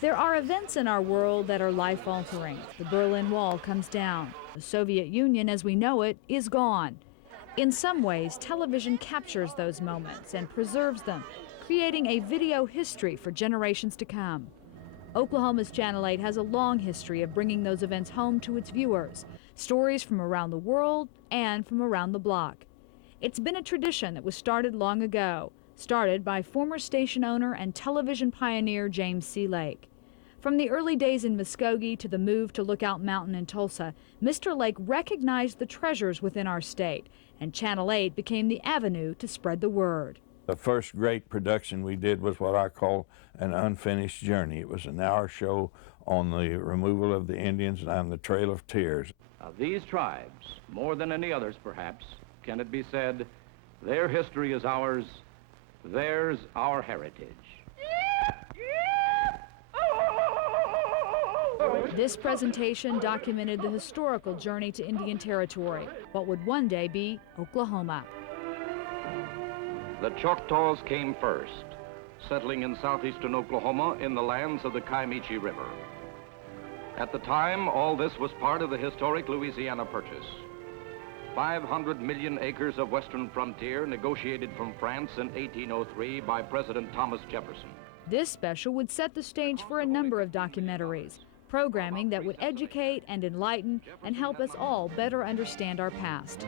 There are events in our world that are life-altering. The Berlin Wall comes down. The Soviet Union as we know it is gone. In some ways, television captures those moments and preserves them, creating a video history for generations to come. Oklahoma's Channel 8 has a long history of bringing those events home to its viewers, stories from around the world and from around the block. It's been a tradition that was started long ago, started by former station owner and television pioneer James C. Lake. From the early days in Muskogee to the move to Lookout Mountain in Tulsa, Mr. Lake recognized the treasures within our state, and Channel 8 became the avenue to spread the word. The first great production we did was what I call an unfinished journey. It was an hour show on the removal of the Indians and the Trail of Tears. Of these tribes, more than any others perhaps, can it be said, their history is ours, theirs our heritage. This presentation documented the historical journey to Indian Territory, what would one day be Oklahoma. The Choctaws came first, settling in southeastern Oklahoma in the lands of the Kiamichi River. At the time, all this was part of the historic Louisiana Purchase. 500 million acres of western frontier negotiated from France in 1803 by President Thomas Jefferson. This special would set the stage for a number of documentaries, programming that would educate and enlighten and help us all better understand our past.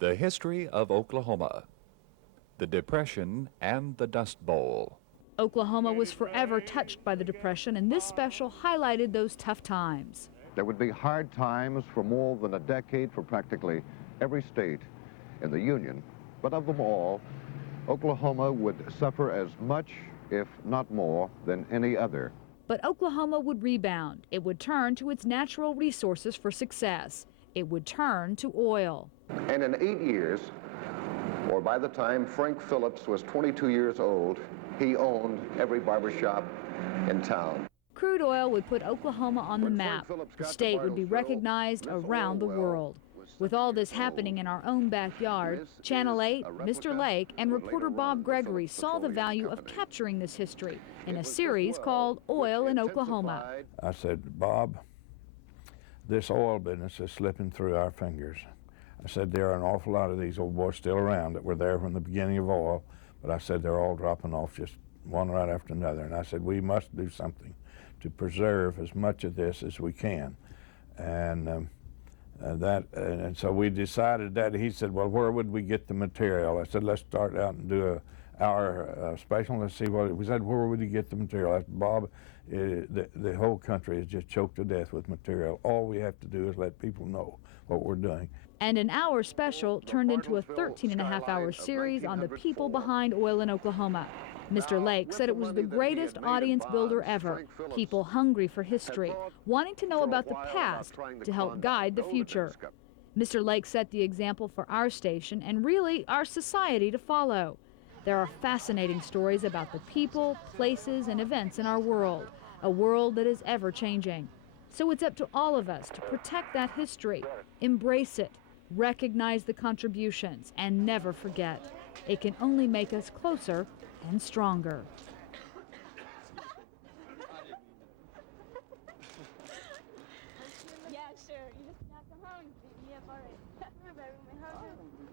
The history of Oklahoma, the Depression and the Dust Bowl. Oklahoma was forever touched by the Depression, and this special highlighted those tough times. There would be hard times for more than a decade for practically every state in the Union, but of them all, Oklahoma would suffer as much, if not more, than any other. But Oklahoma would rebound. It would turn to its natural resources for success. It would turn to oil. And in 8 years, or by the time Frank Phillips was 22 years old, he owned every barbershop in town. Crude oil would put Oklahoma on the map. The state would be recognized around the world. With all this happening in our own backyard, Channel 8, Mr. Lake, and reporter Bob Gregory saw the value of capturing this history in a series called Oil in Oklahoma. I said, Bob, this oil business is slipping through our fingers. I said, there are an awful lot of these old boys still around that were there from the beginning of oil, but I said, they're all dropping off just one right after another. And I said, we must do something to preserve as much of this as we can. And so we decided that. He said, well, where would we get the material? I said, let's start out and do our special. Let's see what we said. Where would you get the material? I said, Bob, the whole country is just choked to death with material. All we have to do is let people know what we're doing. And an hour special turned into a 13-and-a-half-hour series on the people behind oil in Oklahoma. Mr. Lake said it was the greatest audience builder ever. People hungry for history, wanting to know about the past to help guide the future. Mr. Lake set the example for our station and really our society to follow. There are fascinating stories about the people, places, and events in our world, a world that is ever changing. So it's up to all of us to protect that history, embrace it, recognize the contributions, and never forget. It can only make us closer and stronger. Yeah, sure. You just have to come home and beat me up already.